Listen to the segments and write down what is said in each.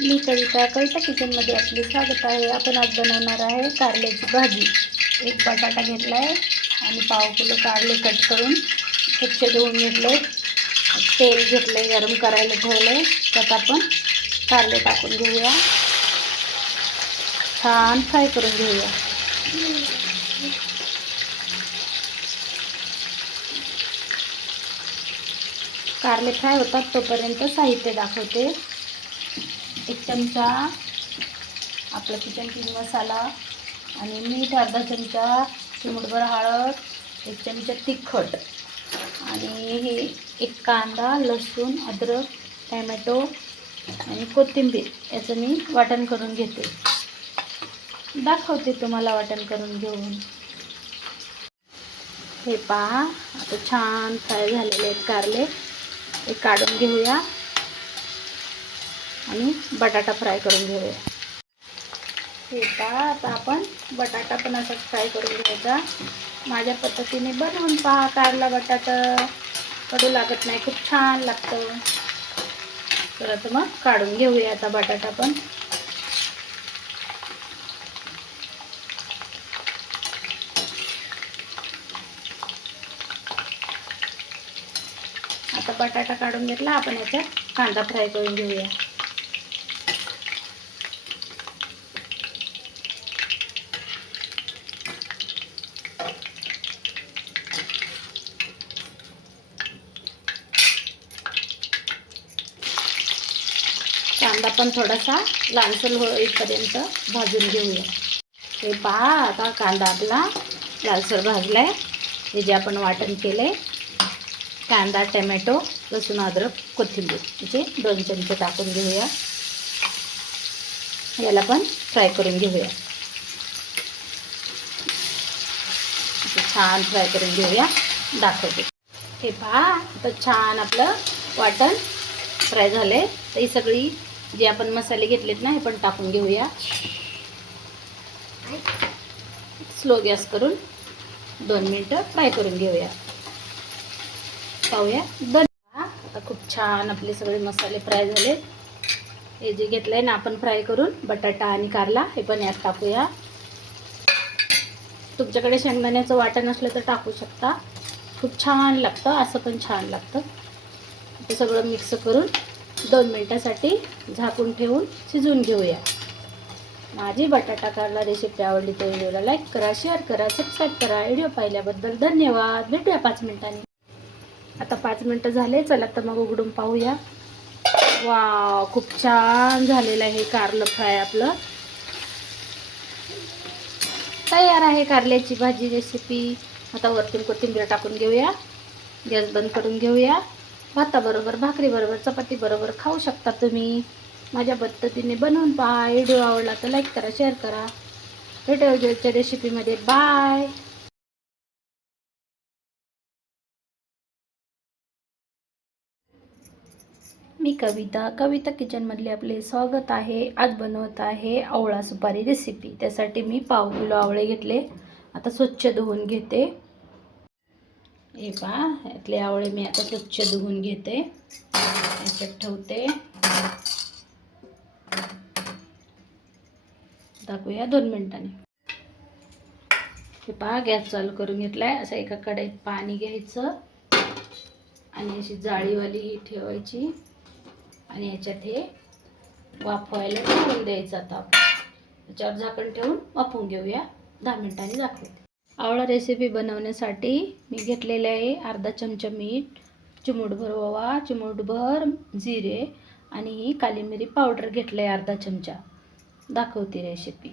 मी कविता किचनमध्ये आपले स्वागत आहे. आपण आज बनवणार आहे कारल्याची भाजी. एक बटाटा घेतला आहे आणि पाव किलो कारले कट करून स्वच्छ धुवून घेतले. तेल घेतले, गरम करायला ठेवले. त्यात आपण कारले टाकून घेऊया, छान फ्राय करून घेऊया. कारले फ्राय होतात तोपर्यंत साहित्य दाखवते. एक चमचा आपला किचन किंग मसाला आणि मीठ, अर्धा चमचा, चिमूटभर हळद, एक चमचा तिखट आणि हे एक कांदा, लसूण, अद्रक, टॅमॅटो आणि कोथिंबीर याचं मी वाटण करून घेते. दाखवते तुम्हाला वाटण करून घेऊन. हे पहा, आता छान फ्राय झालेले आहेत कारले. हे काढून घेऊया आणि बटाटा फ्राय करून घेऊया. हे पहा, आता आपण बटाटा पण असंच फ्राय करून घ्यायचा. माझ्या पद्धतीने बनवून पहा. कारला बटाटा कडू लागत नाही, खूप छान लागतं. तर आता मग काढून घेऊया आता बटाटा पण. आता बटाटा काढून घेतला, आपण याच्यात कांदा फ्राय करून घेऊया. कांदा पण थोडासा लालसर होईपर्यंत भाजून घेऊया. हे पहा, आता कांदा आपला लालसर भाजलाय. हे जे आपण वाटण केले, कांदा, टमॅटो, लसूण, अद्रक, कोथिंबीर याचे 2 चमचे टाकून घेऊया. याला पण फ्राय करून घेऊया. छान फ्राय करून घेऊया, दाखवते. हे पहा, आता छान आपलं वाटण फ्राय झाले. तर ही सगळी जे आपण मसाले घेतलेत ना, हे पण टाकून घेऊया. स्लो गॅस करून 2 मिनिटं फ्राय करून घेऊया. पाहूया. आता खूप छान आपले सगळे मसाले फ्राय झाले. हे जे घेतलंय ना आपण फ्राय करून, बटाटा आणि कारला, हे पण यात टाकूया. तुमच्याकडे शेंगदाण्याचं वाटण असलं तर टाकू शकता. खूप छान लागतं, असं पण छान लागतं. ते सगळं मिक्स करून 2 मिनिटासाठी झाकून ठेवून शिजवून घेऊया. माझी बटाटा कारला रेसिपी आवडली तर व्हिडिओला लाईक करा, शेअर करा, सबस्क्राईब करा. व्हिडिओ पाहिल्याबद्दल धन्यवाद. भेटूया 5 मिनिटांनी. आता 5 मिनिटं झाले. चला तर मग उघडून पाहूया. वाव, खूप छान झालेलं आहे कारलं फ्राय. आपलं तयार आहे कारल्याची भाजी रेसिपी. आता वरतून कोथिंबीर टाकून घेऊया. गॅस बंद करून घेऊया. भाताबरोबर, भाकरीबरोबर, चपातीबरोबर खाऊ शकता तुम्ही. माझ्या पद्धतीने बनवून पहा. व्हिडिओ आवडला तर लाईक करा, शेअर करा. भेटूया उद्याच्या रेसिपीमध्ये. बाय. मी कविता किचनमधले आपले स्वागत आहे. आज बनवत आहे आवळा सुपारी रेसिपी. त्यासाठी मी पाव किलो आवळे घेतले. आता स्वच्छ धुवून घेते. हे पहा, यातले आवळे मी आता स्वच्छ धुवून घेते. याच्यात ठेवते. दाखवूया 2 मिनिटांनी. हे पहा, गॅस चालू करून घेतलाय. असं एका कढईत पाणी घ्यायचं आणि अशी जाळीवाली ठेवायची आणि याच्यात हे वाफवायला ठेवून द्यायचं. आता त्याच्यावर झाकण ठेवून वाफवून घेऊया. 10 मिनिटांनी दाखवते. आवळा रेसिपी बनवण्यासाठी मी घेतलेले आहे अर्धा चमचा मीठ, चिमूटभर ओवा, चिमूटभर जिरे आणि ही काली मिरी पावडर घेतले अर्धा चमचा. दाखवते रेसिपी.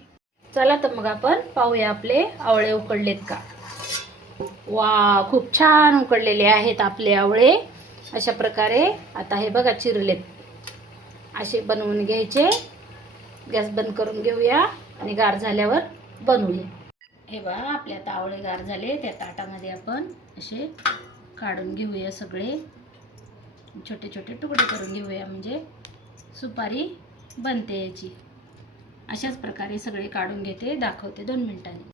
चला तर मग आपण पाहूया आपले आवळे उकडलेत का. वा, खूप छान उकडलेले आहेत आपले आवळे. अशा प्रकारे आता हे बघा चिरलेत. असे बनवून घ्यायचे. गॅस बंद करून घेऊया आणि गार झाल्यावर बनवूया. हे बघा, आपले आता आवळे गार झाले. त्या ताटामध्ये आपण असे काढून घेऊया. सगळे छोटे छोटे तुकडे करून घेऊया, म्हणजे सुपारी बनते याची. अशाच प्रकारे सगळे काढून घेते. दाखवते 2 मिनिटांनी.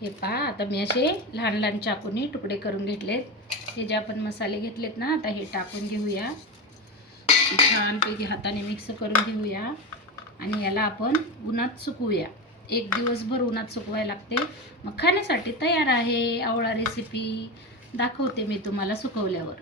हे पहा, आता मी असे लहान लहान चाकूनी तुकडे करून घेतलेत. हे जे आपण मसाले घेतलेत ना, आता हे टाकून घेऊया. छानपैकी हाताने मिक्स करून घेऊया आणि याला आपण उन्हात सुकवूया. 1 दिवसभर उन्हात सुकवायला लागते. मग खाण्यासाठी तयार आहे आवळा रेसिपी. दाखवते मी तुम्हाला सुकवल्यावर.